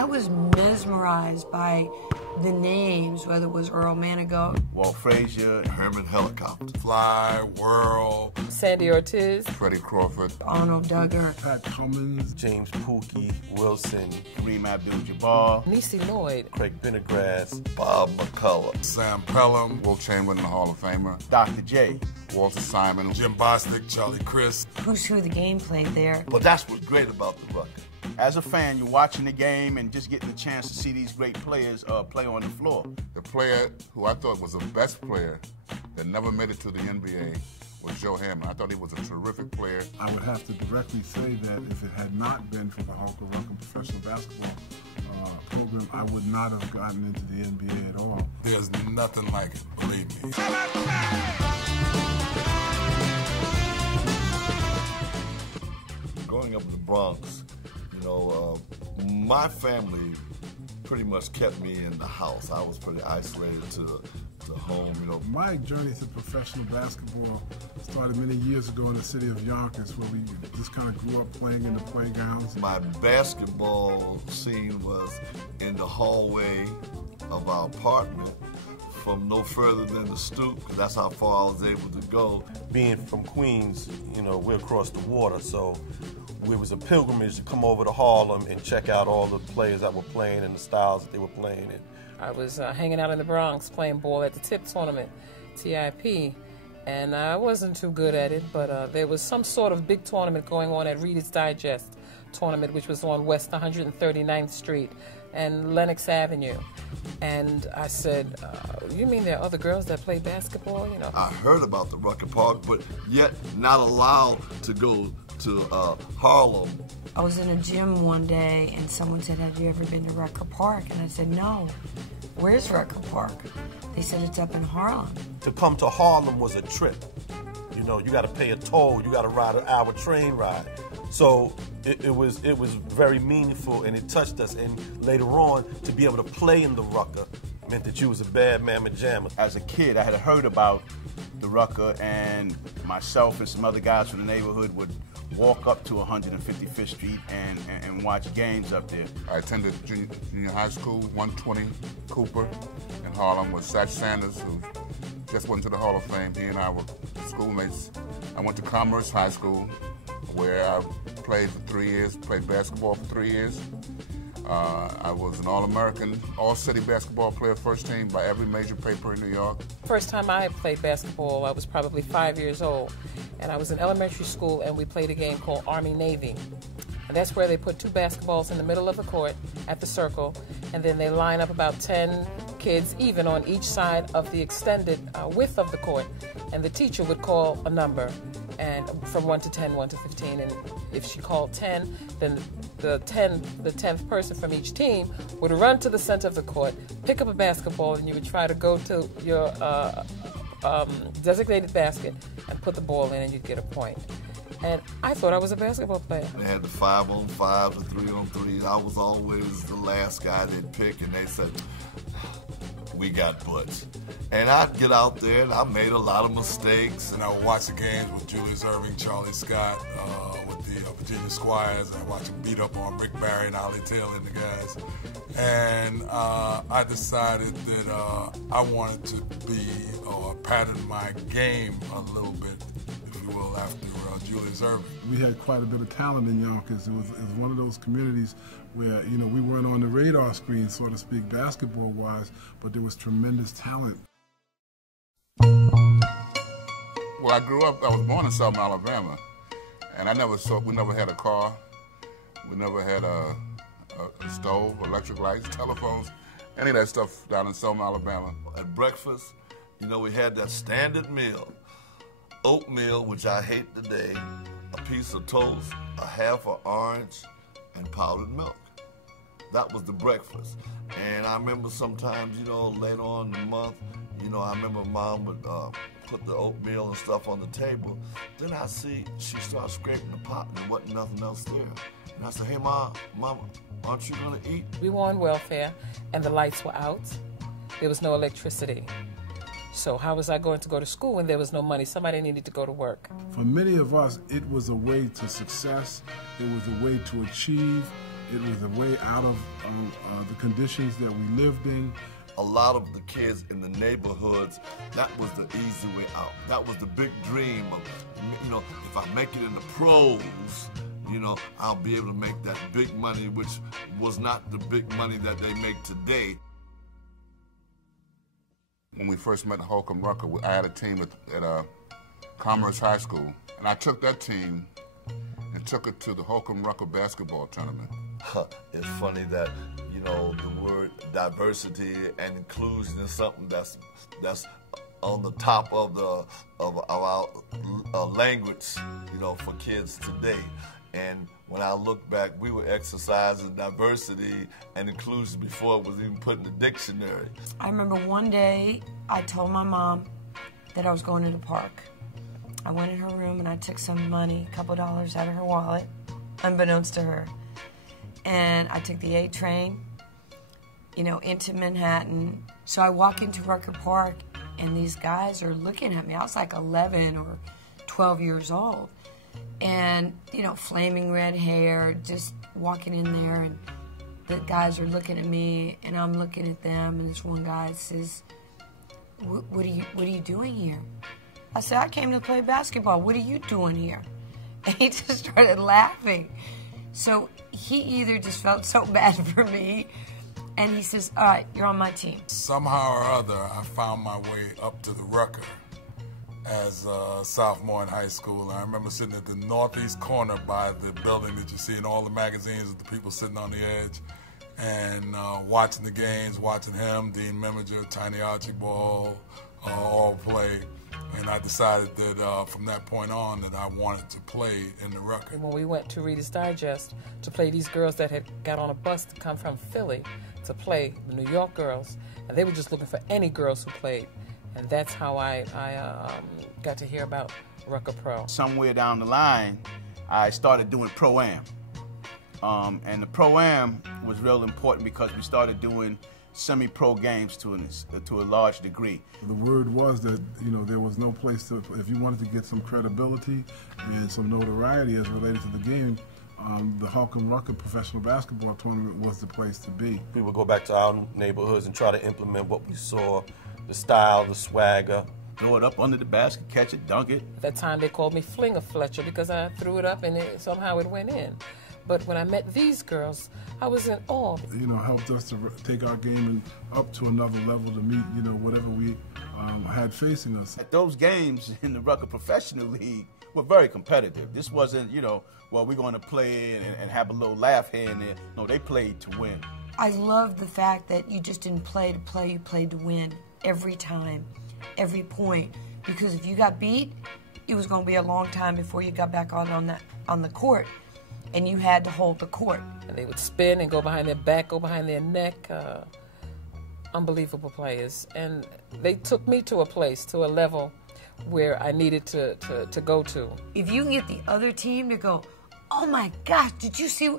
I was mesmerized by the names, whether it was Earl Manigault, Walt Frazier, Herman Helicopter, Fly, Whirl, Sandy Ortiz, Freddie Crawford, Arnold Duggar, Pat Cummins, James Pookie Wilson, Kareem Abdul-Jabbar, Niecy Lloyd, Craig Pendergrass, Bob McCullough, Sam Pelham, Will Chamberlain, the Hall of Famer, Dr. J, Walter Simon, Jim Bostic, Charlie Crist. who's who the game played there. But that's what's great about the Rucker. As a fan, you're watching the game and just getting the chance to see these great players play on the floor. The player who I thought was the best player that never made it to the NBA was Joe Hammond. I thought he was a terrific player. I would have to directly say that if it had not been for the Rucker professional basketball program, I would not have gotten into the NBA at all. There's nothing like it, believe me. Growing up in the Bronx, you know, my family pretty much kept me in the house. I was pretty isolated to home, you know. My journey to professional basketball started many years ago in the city of Yonkers, where we just kind of grew up playing in the playgrounds. My basketball scene was in the hallway of our apartment, from no further than the stoop, because that's how far I was able to go. Being from Queens, you know, we're across the water, so it was a pilgrimage to come over to Harlem and check out all the players that were playing and the styles that they were playing in. I was hanging out in the Bronx playing ball at the TIP tournament, TIP, and I wasn't too good at it, but there was some sort of big tournament going on at Reader's Digest tournament, which was on West 139th Street and Lenox Avenue. And I said, you mean there are other girls that play basketball, you know? I heard about the Rucker Park, but yet not allowed to go to Harlem. I was in a gym one day and someone said, have you ever been to Rucker Park? And I said, no. Where's Rucker Park? They said it's up in Harlem. To come to Harlem was a trip. You know, you got to pay a toll, you got to ride an hour train ride. So it was very meaningful, and it touched us. And later on, to be able to play in the Rucker meant that you was a bad mamma jamma. As a kid, I had heard about the Rucker, and myself and some other guys from the neighborhood would walk up to 155th Street and watch games up there. I attended junior high school, 120 Cooper in Harlem with Satch Sanders, who just went to the Hall of Fame. He and I were schoolmates. I went to Commerce High School, where I played for 3 years, played basketball for 3 years. I was an All-American, All-City basketball player, first team by every major paper in New York. First time I played basketball, I was probably 5 years old. And I was in elementary school, and we played a game called Army-Navy. And that's where they put 2 basketballs in the middle of the court at the circle, and then they line up about 10 kids even on each side of the extended width of the court. And the teacher would call a number, and from 1 to 10, 1 to 15. And if she called 10, then the 10th person from each team would run to the center of the court, pick up a basketball, and you would try to go to your designated basket and put the ball in, and you'd get a point. And I thought I was a basketball player. They had the 5-on-5, the 3-on-3. I was always the last guy they'd pick, and they said, we got Butch. And I'd get out there, and I made a lot of mistakes. And I would watch the games with Julius Erving, Charlie Scott, with the Virginia Squires, and I'd watch them beat up on Rick Barry and Ollie Taylor and the guys. And I decided that I wanted to be, pattern my game a little bit, if you will, after Julius Erving. We had quite a bit of talent in Yonkers. It was one of those communities where, you know, we weren't on the radar screen, so to speak, basketball-wise, but there was tremendous talent. Well, I grew up, I was born in Southern Alabama, and we never had a car. We never had a stove, electric lights, telephones, any of that stuff down in Southern Alabama. At breakfast, you know, we had that standard meal. Oatmeal, which I hate today, a piece of toast, a half an orange, and powdered milk. That was the breakfast. And I remember sometimes, you know, later on in the month, you know, I remember Mom would put the oatmeal and stuff on the table. Then I see she started scraping the pot and there wasn't nothing else there. And I said, hey, Mama, aren't you gonna eat? We were on welfare, and the lights were out. There was no electricity. So how was I going to go to school when there was no money? Somebody needed to go to work. For many of us, it was a way to success. It was a way to achieve. It was a way out of the conditions that we lived in. A lot of the kids in the neighborhoods, that was the easy way out. That was the big dream of, you know, if I make it in the pros, you know, I'll be able to make that big money, which was not the big money that they make today. When we first met Holcomb Rucker, I had a team at Commerce High School, and I took that team and took it to the Holcomb Rucker basketball tournament. It's funny that, you know, the word diversity and inclusion is something that's on the top of our language, you know, for kids today. And when I look back, we were exercising diversity and inclusion before it was even put in the dictionary. I remember one day I told my mom that I was going to the park. I went in her room and I took some money, a couple dollars out of her wallet, unbeknownst to her. And I took the 8 train, you know, into Manhattan. So I walk into Rucker Park and these guys are looking at me. I was like 11 or 12 years old. And, you know, flaming red hair, just walking in there, and the guys are looking at me, and I'm looking at them, and this one guy says, what are you doing here? I said, I came to play basketball. What are you doing here? And he just started laughing. So he either just felt so bad for me, and he says, all right, you're on my team. Somehow or other, I found my way up to the Rucker as a sophomore in high school. I remember sitting at the northeast corner by the building that you see in all the magazines with the people sitting on the edge and watching the games, watching him, Dean Meminger, Tiny Archibald, all play. And I decided that from that point on that I wanted to play in the Rucker. When we went to Reader's Digest to play these girls that had got on a bus to come from Philly to play the New York girls, and they were just looking for any girls who played. And that's how I got to hear about Rucker Pro. Somewhere down the line, I started doing Pro-Am. And the Pro-Am was real important because we started doing semi-pro games to a large degree. The word was that, you know, there was no place to, if you wanted to get some credibility and some notoriety as related to the game, the Holcomb Rucker professional basketball tournament was the place to be. We would go back to our neighborhoods and try to implement what we saw, the style, the swagger. Throw it up under the basket, catch it, dunk it. At that time they called me Flinger Fletcher because I threw it up and somehow it went in. But when I met these girls, I was in awe. You know, helped us to take our game up to another level to meet, you know, whatever we had facing us. Those games in the Rucker Professional League were very competitive. This wasn't, you know, well, we're going to play and have a little laugh here and there. No, they played to win. I love the fact that you just didn't play to play, you played to win every time, every point. Because if you got beat, it was going to be a long time before you got back on the court, and you had to hold the court. And they would spin and go behind their back, go behind their neck. Unbelievable players. And they took me to a place, to a level where I needed to go to. If you can get the other team to go, oh my gosh, did you see?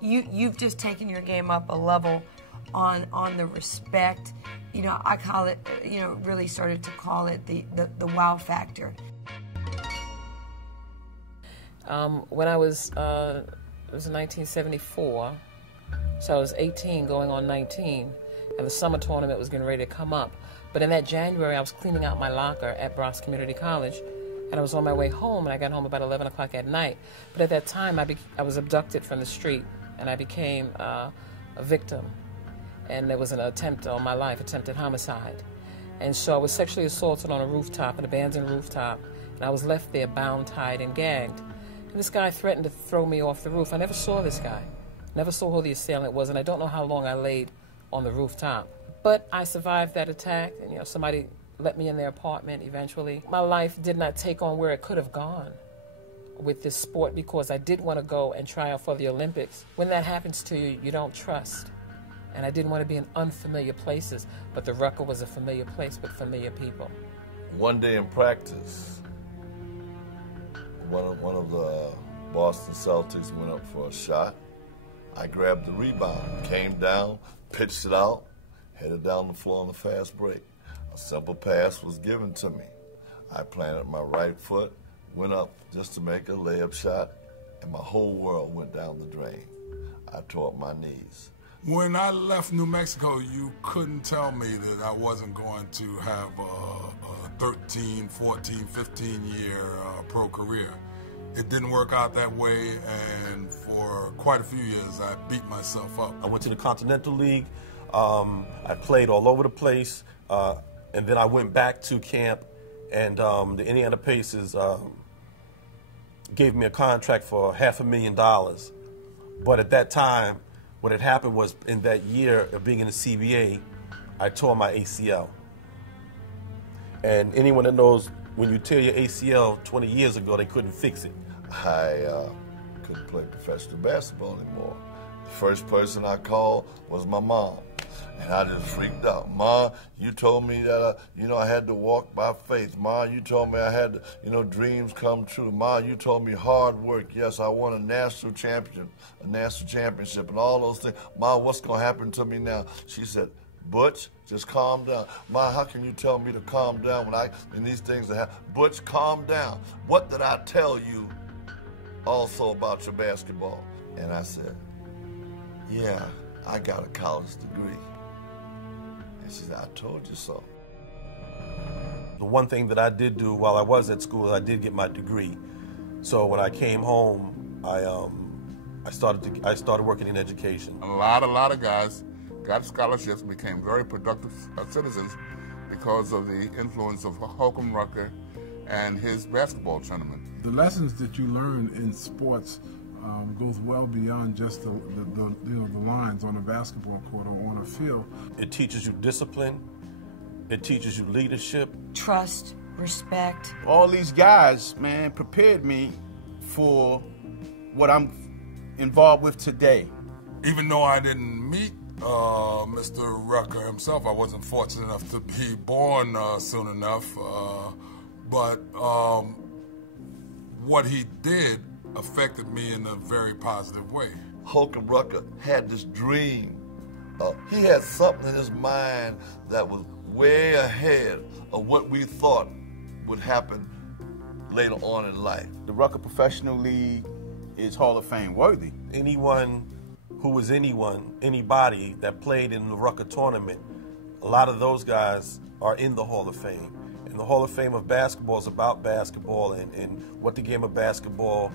You've just taken your game up a level on the respect. You know, I call it, you know, really started to call it the wow factor. When I was, it was in 1974, so I was 18 going on 19, and the summer tournament was getting ready to come up. But in that January, I was cleaning out my locker at Bronx Community College, and I was on my way home, and I got home about 11 o'clock at night. But at that time, I was abducted from the street, and I became a victim. And there was an attempt on my life, attempted homicide. And so I was sexually assaulted on a rooftop, an abandoned rooftop, and I was left there bound, tied, and gagged. And this guy threatened to throw me off the roof. I never saw this guy, never saw who the assailant was, and I don't know how long I laid on the rooftop. But I survived that attack, and you know, somebody let me in their apartment eventually. My life did not take on where it could have gone with this sport because I did want to go and try out for the Olympics. When that happens to you, you don't trust. And I didn't want to be in unfamiliar places, but the Rucker was a familiar place with familiar people. One day in practice, one of the Boston Celtics went up for a shot. I grabbed the rebound, came down, pitched it out, headed down the floor on the fast break. A simple pass was given to me. I planted my right foot, went up just to make a layup shot, and my whole world went down the drain. I tore up my knees. When I left New Mexico, you couldn't tell me that I wasn't going to have a 13, 14, 15-year pro career. It didn't work out that way, and for quite a few years, I beat myself up. I went to the Continental League. I played all over the place, and then I went back to camp, and the Indiana Pacers gave me a contract for $500,000. But at that time, what had happened was, in that year of being in the CBA, I tore my ACL. And anyone that knows, when you tear your ACL 20 years ago, they couldn't fix it. I couldn't play professional basketball anymore. The first person I called was my mom. And I just freaked out. Ma, you told me that, I had to walk by faith. Ma, you told me I had to, dreams come true. Ma, you told me hard work. Yes, I won a national championship and all those things. Ma, what's going to happen to me now? She said, Butch, just calm down. Ma, how can you tell me to calm down when these things that happen? Butch, calm down. What did I tell you also about your basketball? And I said, yeah, I got a college degree. And she said, I told you so. The one thing that I did do while I was at school, I did get my degree. So when I came home, I started working in education. A lot of guys got scholarships, became very productive citizens because of the influence of Holcomb Rucker and his basketball tournament. The lessons that you learn in sports goes well beyond just the lines on a basketball court or on a field. It teaches you discipline. It teaches you leadership. Trust, respect. All these guys, man, prepared me for what I'm involved with today. Even though I didn't meet Mr. Rucker himself, I wasn't fortunate enough to be born soon enough, but what he did affected me in a very positive way. Holcomb Rucker had this dream. He had something in his mind that was way ahead of what we thought would happen later on in life. The Rucker Professional League is Hall of Fame worthy. Anyone who was anybody that played in the Rucker tournament, a lot of those guys are in the Hall of Fame. And the Hall of Fame of basketball is about basketball and what the game of basketball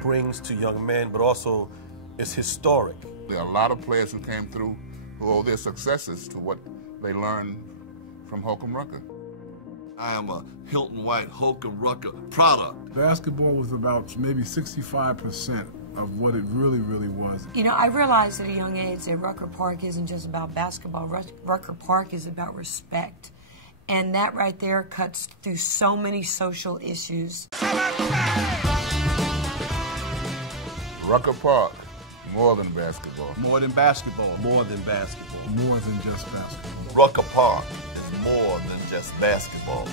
brings to young men, but also is historic. There are a lot of players who came through who owe their successes to what they learned from Holcomb Rucker. I am a Hilton White Holcomb Rucker product. Basketball was about maybe 65% of what it really was. I realized at a young age that Rucker Park isn't just about basketball. Rucker Park is about respect. And that right there cuts through so many social issues. Rucker Park, more than basketball. More than basketball. More than basketball. More than just basketball. Rucker Park is more than just basketball.